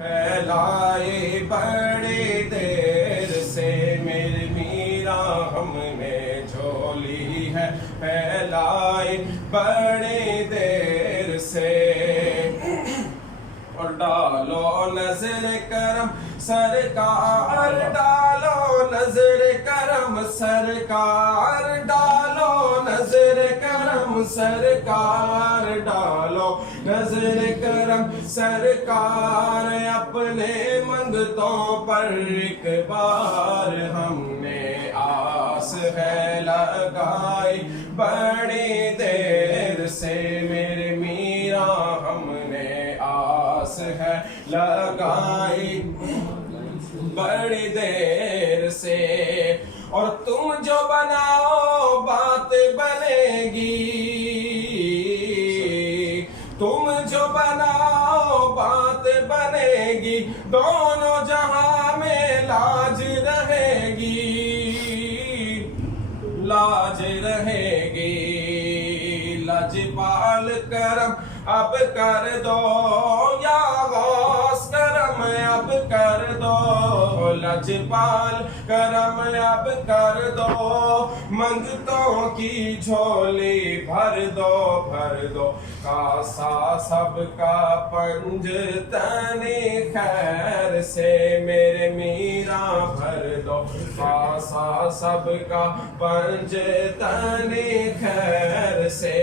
پھیلائے بڑی دیر سے میری میرا ہم نے جھولی ہے، پھیلائے بڑی دیر سے، اور ڈالو نظر کرم سرکار، ڈالو نظر کرم سرکار، ڈالو نظر کرم سرکار، ڈالو نظر کرم سرکار، اپنے منگتوں پر ایک بار ہم نے آس ہے لگائی بڑی دیر سے میرے میرا ہم نے آس ہے لگائی بڑی دیر سے، اور تم جو بناؤ بات بنے گی، تم جو بناؤ بات بنے گی، دونوں جہاں میں لاج رہے گی، لاج رہے گی، لاجپال کرم اب کر دو یا غوث کرم اب کر دو، لاجپال کرم اب کر دو، منگتوں کی جھولی بھر دو بھر دو، کاسا سب کا پنج تنی خیر سے میرے میرا بھر دو، کاسا سب کا پنج تنی خیر سے،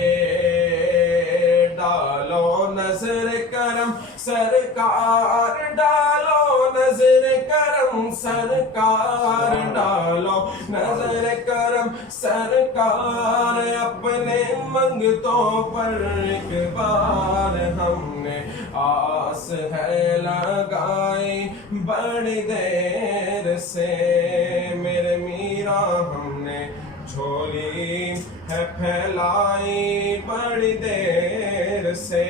ڈالو نظر کرم سرکار، ڈالو نظر کرم سرکار، ڈالو نظر کرم سرکار، اپنے منگتوں پر ایک بار ہم نے آس ہے لگائی بڑی دیر سے میرے میرا ہم نے جھولی ہے پھیلائی بڑی دیر سے۔